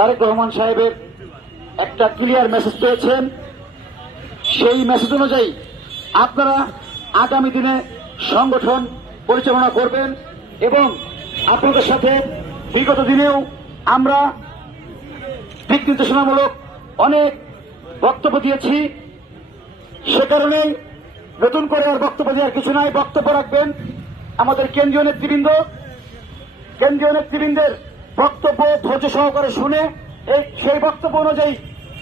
তারেক রহমান সাহেবের একটা clear message পেয়েছেন। সেই মেসেজ অনুযায়ী আপনারা আগামী দিনে সংগঠন পরিচালনা করবেন এবং আপনাদের সাথে বিগত দিনেও আমরা দিক নির্দেশনামূলক অনেক বক্তব্য দিয়েছি। সে কারণেই নতুন করে আর বক্তব্য দেওয়ার কিছু নাই। বক্তব্য রাখবেন আমাদের কেন্দ্রীয় নেতৃবৃন্দের বক্তব্য ধৈর্য সহকারে শুনে সেই বক্তব্য অনুযায়ী,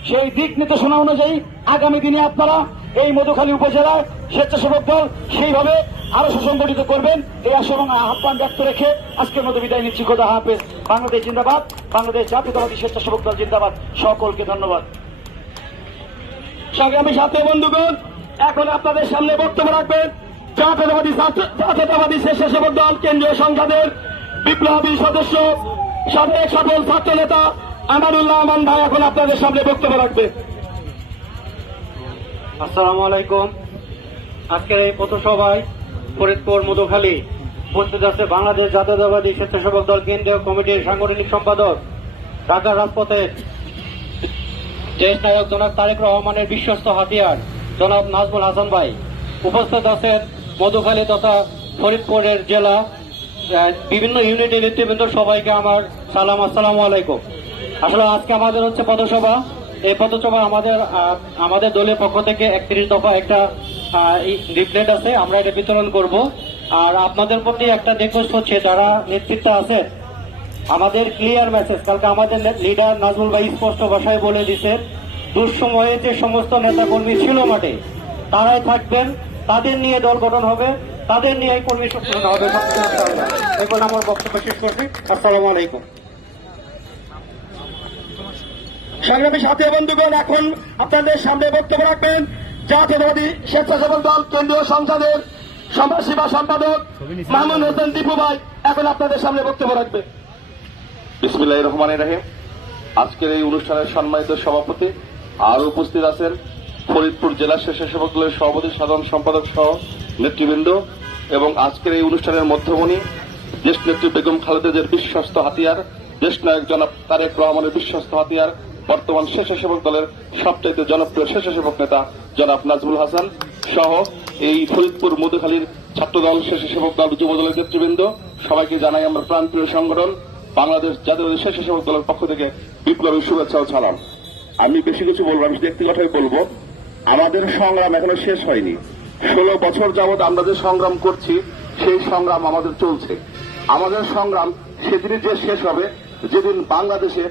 সেই দিক নির্দেশনা অনুযায়ী আগামী দিনে আপনারা এই মধুখালী উপজেলার স্বেচ্ছাসেবক দল সেইভাবে আরো সুসংগঠিত করবেন, এই আশা এবং আহ্বান ব্যক্ত রেখে আজকের মতো বিদায় নিচ্ছি। খোদা হাফেজ। বাংলাদেশ জিন্দাবাদ। বাংলাদেশ জাতীয়তাবাদী স্বেচ্ছাসেবক দল জিন্দাবাদ। সকলকে ধন্যবাদ। সংগ্রামী সাথী বন্ধুগণ, এখন আপনাদের সামনে বক্তব্য রাখবেন জাতীয়তাবাদী স্বেচ্ছাসেবক দল কেন্দ্রীয় সংসদের বিপ্লবী সদস্য, সাবেক সফল ছাত্র নেতা আমানুল্লাহ আমান ভাই এখন আপনাদের সামনে বক্তব্য রাখবে। আসসালামু আলাইকুম। আজকের এই পথসভায় ফরিদপুর মধুখালী উপস্থিত আছে বাংলাদেশ জাতীয়তাবাদী স্বেচ্ছাসেবক দল কেন্দ্রীয় কমিটির সাংগঠনিক সম্পাদক, ঢাকার রাজপথের দেশ নায়ক জনাব তারেক রহমানের বিশ্বস্ত হাতিয়ার জনাব নাজমুল হাসান ভাই, উপস্থিত আছেন মধুখালী তথা ফরিদপুরের জেলা বিভিন্ন ইউনিটের নেতৃবৃন্দ, সবাইকে আমার সালাম, আসসালামু আলাইকুম। আসলে আজকে আমাদের হচ্ছে পথসভা। এই পথসভা আমাদের দলের পক্ষ থেকে 31 দফা একটা লিফলেট আছে, আমরা এটা বিতরণ করব। আর আপনাদের প্রতি একটা রিকোয়েস্ট হচ্ছে, যারা নেতৃত্ব আছে, আমাদের ক্লিয়ার মেসেজ কালকে আমাদের লিডার নাজমুল ভাই স্পষ্ট ভাষায় বলে দিচ্ছেন, দুঃসময়ে যে সমস্ত নেতাকর্মী ছিল মাঠে তারাই থাকবেন, তাদের নিয়ে দল গঠন হবে, তাদের নিয়ে কর্মী সম্মেলন হবে। এখন আমার বক্তব্য শেষ করছি। আসসালামু আলাইকুম। সংগ্রামী সাথী বন্ধুগণ, এখন আপনাদের সামনে বক্তব্য রাখবেন জাতীয়তাবাদী স্বেচ্ছাসেবক দল কেন্দ্রীয় সংসদের সমাজসেবা সম্পাদক মামুন হোসেন দীপু ভাই এখন আপনাদের সামনে বক্তব্য রাখবে। বিসমিল্লাহির রহমানির রহিম। আজকের এই অনুষ্ঠানের সম্মানিত সভাপতি আর উপস্থিত আছেন ফরিদপুর জেলা স্বেচ্ছাসেবক দলের সভাপতি, সাধারণ সম্পাদক সহ নেতৃবৃন্দ এবং আজকের এই অনুষ্ঠানের মধ্যমণি দেশ নেত্রী বেগম খালেদাদের বিশ্বস্ত হাতিয়ার, দেশ নায়ক জনাব তারেক রহমানের বিশ্বস্ত হাতিয়ার, বর্তমান স্বেচ্ছাসেবক দলের সবচাইতে জনপ্রিয় স্বেচ্ছাসেবক নেতা জনাব নাজমুল হাসান সহ এই ফরিদপুর মধুখালীর ছাত্রদল, স্বেচ্ছাসেবক দল, যুব দলের নেতৃবৃন্দ, সবাইকে জানাই আমার প্রাণপ্রিয় সংগঠন বাংলাদেশ জাতীয় স্বেচ্ছাসেবক দলের পক্ষ থেকে বিপ্লবী শুভেচ্ছা ও সালাম। আমি বেশি কিছু বলবো, আমি ব্যক্তিগতভাবে বলবো, আমাদের সংগ্রাম এখনো শেষ হয়নি। 16 বছর যাবৎ আমরা যে সংগ্রাম করছি, সেই সংগ্রাম আমাদের চলছে। আমাদের সংগ্রাম সেদিনই যে শেষ হবে যেদিন বাংলাদেশে